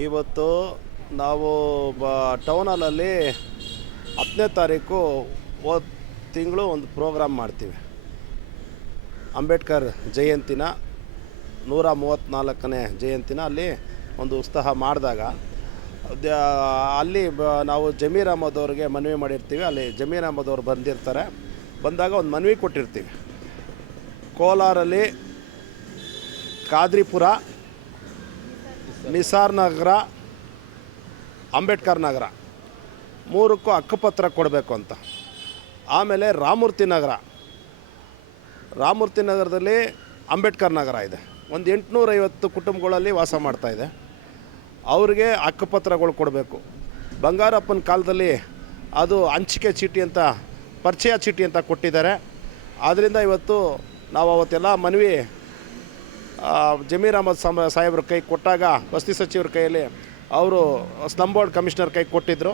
ಇವತ್ತು ನಾವು ಬ ಟೌನಲ್ಲಲ್ಲಿ ಹತ್ತನೇ ತಾರೀಕು ಹೋದ ತಿಂಗಳು ಒಂದು ಪ್ರೋಗ್ರಾಮ್ ಮಾಡ್ತೀವಿ. ಅಂಬೇಡ್ಕರ್ ಜಯಂತಿನ, ನೂರ ಮೂವತ್ತ್ನಾಲ್ಕನೇ ಜಯಂತಿನ ಅಲ್ಲಿ ಒಂದು ಉತ್ಸಾಹ ಮಾಡಿದಾಗ ಅಲ್ಲಿ ಬ ನಾವು ಜಮೀರ್ ಅಹಮದ್ ಅವ್ರಿಗೆ ಮನವಿ ಮಾಡಿರ್ತೀವಿ, ಅಲ್ಲಿ ಜಮೀರ್ ಅಹಮದ್ ಅವ್ರು ಬಂದಿರ್ತಾರೆ. ಬಂದಾಗ ಒಂದು ಮನವಿ ಕೊಟ್ಟಿರ್ತೀವಿ. ಕೋಲಾರಲ್ಲಿ ಕಾದ್ರಿಪುರ ನಿಸಾರ್ ನಗರ, ಅಂಬೇಡ್ಕರ್ ನಗರ. ಮೂರಕ್ಕೂ ಅಕ್ಕಪತ್ರ ಕೊಡಬೇಕು ಅಂತ. ಆಮೇಲೆ ರಾಮೂರ್ತಿ ನಗರ. ರಾಮೂರ್ತಿ ನಗರದಲ್ಲಿ ಅಂಬೇಡ್ಕರ್ ನಗರ ಇದೆ. ಒಂದು ಎಂಟುನೂರೈವತ್ತು ಕುಟುಂಬಗಳಲ್ಲಿ ವಾಸ ಮಾಡ್ತಾ ಇದೆ. ಅವ್ರಿಗೆ ಅಕ್ಕಪತ್ರಗಳು ಕೊಡಬೇಕು. ಬಂಗಾರಪ್ಪನ ಕಾಲದಲ್ಲಿ ಅದು ಹಂಚಿಕೆ ಚೀಟಿ ಅಂತ, ಪರಿಚಯ ಚೀಟಿ ಅಂತ ಕೊಟ್ಟಿದ್ದಾರೆ. ಆದ್ದರಿಂದ ಇವತ್ತು ನಾವು ಅವತ್ತೆಲ್ಲ ಮನವಿ ಜಮೀರ್ ಅಹಮದ್ ಸಮ ಸಾಹೇಬ್ರ ಕೈ ಕೊಟ್ಟಾಗ ವಸತಿ ಸಚಿವರ ಕೈಯಲ್ಲಿ ಅವರು ಸ್ಲಮ್ ಬೋರ್ಡ್ ಕಮಿಷನರ್ ಕೈ ಕೊಟ್ಟಿದ್ದರು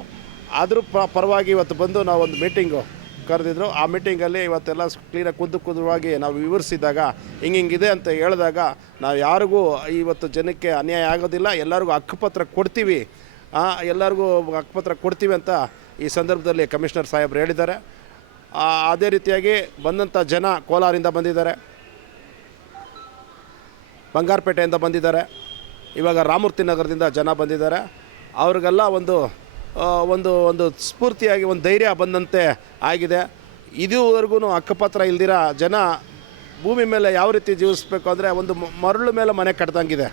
ಅದ್ರ ಪ, ಪರವಾಗಿ ಇವತ್ತು ಬಂದು ನಾವು ಒಂದು ಮೀಟಿಂಗು ಕರೆದಿದ್ರು. ಆ ಮೀಟಿಂಗಲ್ಲಿ ಇವತ್ತೆಲ್ಲ ಕ್ಲೀನಾಗಿ ಕುದ್ದು ಕುದುವಾಗಿ ನಾವು ವಿವರಿಸಿದಾಗ ಹಿಂಗೆ ಹಿಂಗಿದೆ ಅಂತ ಹೇಳಿದಾಗ ನಾವು ಯಾರಿಗೂ ಇವತ್ತು ಜನಕ್ಕೆ ಅನ್ಯಾಯ ಆಗೋದಿಲ್ಲ. ಎಲ್ಲರಿಗೂ ಹಕ್ಕುಪತ್ರ ಕೊಡ್ತೀವಿ. ಎಲ್ಲರಿಗೂ ಹಕ್ಕುಪತ್ರ ಕೊಡ್ತೀವಿ ಅಂತ ಈ ಸಂದರ್ಭದಲ್ಲಿ ಕಮಿಷನರ್ ಸಾಹೇಬ್ರು ಹೇಳಿದ್ದಾರೆ. ಅದೇ ರೀತಿಯಾಗಿ ಬಂದಂಥ ಜನ ಕೋಲಾರಿಂದ ಬಂದಿದ್ದಾರೆ. ಬಂಗಾರಪೇಟೆಯಿಂದ ಬಂದಿದ್ದಾರೆ. ಇವಾಗ ರಾಮೂರ್ತಿ ನಗರದಿಂದ ಜನ ಬಂದಿದ್ದಾರೆ. ಅವ್ರಿಗೆಲ್ಲ ಒಂದು ಒಂದು ಒಂದು ಸ್ಫೂರ್ತಿಯಾಗಿ, ಒಂದು ಧೈರ್ಯ ಬಂದಂತೆ ಆಗಿದೆ. ಇದುವರೆಗೂ ಅಕ್ಕಪತ್ರ ಇಲ್ದಿರ ಜನ ಭೂಮಿ ಮೇಲೆ ಯಾವ ರೀತಿ ಜೀವಿಸ್ಬೇಕು ಅಂದರೆ ಒಂದು ಮರಳು ಮೇಲೆ ಮನೆ ಕಟ್ದಂಗಿದೆ.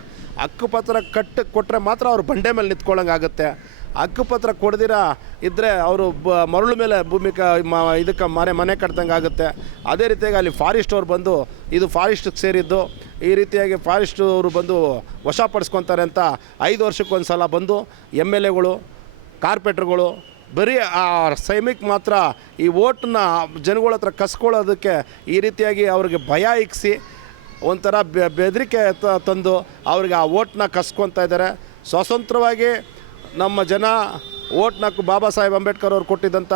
ಅಕ್ಕಪತ್ರ ಕಟ್ಟು ಕೊಟ್ಟರೆ ಮಾತ್ರ ಅವ್ರು ಬಂಡೆ ಮೇಲೆ ನಿಂತ್ಕೊಳ್ಳೋಂಗಾಗುತ್ತೆ ಅಕ್ಕಪತ್ರ ಕೊಡ್ದಿರ ಇದ್ದರೆ ಅವರು ಬ, ಮರಳು ಮೇಲೆ ಭೂಮಿ ಕ, ಮ, ಇದಕ್ಕೆ ಮನೆ ಮನೆ ಕಟ್ದಂಗೆ ಆಗುತ್ತೆ. ಅದೇ ರೀತಿಯಾಗಿ ಅಲ್ಲಿ ಫಾರೆಸ್ಟ್ ಅವ್ರು ಬಂದು ಇದು ಫಾರೆಸ್ಟ್ಗೆ ಸೇರಿದ್ದು. ಈ ರೀತಿಯಾಗಿ ಫಾರೆಸ್ಟ್ ಅವರು ಬಂದು ವಶಪಡಿಸ್ಕೊತಾರೆ ಅಂತ ಐದು ವರ್ಷಕ್ಕೊಂದು ಸಲ ಬಂದು ಎಂ ಎಲ್ ಎಗಳು, ಕಾರ್ಪೆಟ್ರ್ಗಳು, ಬರೀ ಆ ಸೈಮಿಕ್ ಮಾತ್ರ ಈ ಓಟನ್ನ ಜನಗಳ ಹತ್ರ ಕಸ್ಕೊಳ್ಳೋದಕ್ಕೆ ಈ ರೀತಿಯಾಗಿ ಅವ್ರಿಗೆ ಭಯ ಇಕ್ಕಿಸಿ ಒಂಥರ ಬೆದರಿಕೆ ತಂದು ಅವ್ರಿಗೆ ಆ ಓಟ್ನ ಕಸ್ಕೊತಾ ಇದ್ದಾರೆ. ಸ್ವತಂತ್ರವಾಗಿ ನಮ್ಮ ಜನ ಓಟ್ನ ಬಾಬಾ ಸಾಹೇಬ್ ಅಂಬೇಡ್ಕರ್ ಅವ್ರು ಕೊಟ್ಟಿದ್ದಂಥ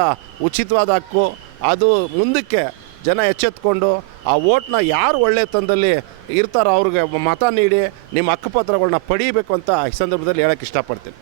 ಉಚಿತವಾದ ಹಕ್ಕು, ಅದು ಮುಂದಕ್ಕೆ ಜನ ಎಚ್ಚೆತ್ಕೊಂಡು ಆ ಓಟ್ನ ಯಾರು ಒಳ್ಳೆ ತಂದಲ್ಲಿ ಇರ್ತಾರೋ ಅವ್ರಿಗೆ ಮತ ನೀಡಿ ನಿಮ್ಮ ಹಕ್ಕುಪತ್ರಗಳನ್ನ ಪಡೀಬೇಕು ಅಂತ ಈ ಸಂದರ್ಭದಲ್ಲಿ ಹೇಳೋಕ್ಕೆ ಇಷ್ಟಪಡ್ತೀನಿ.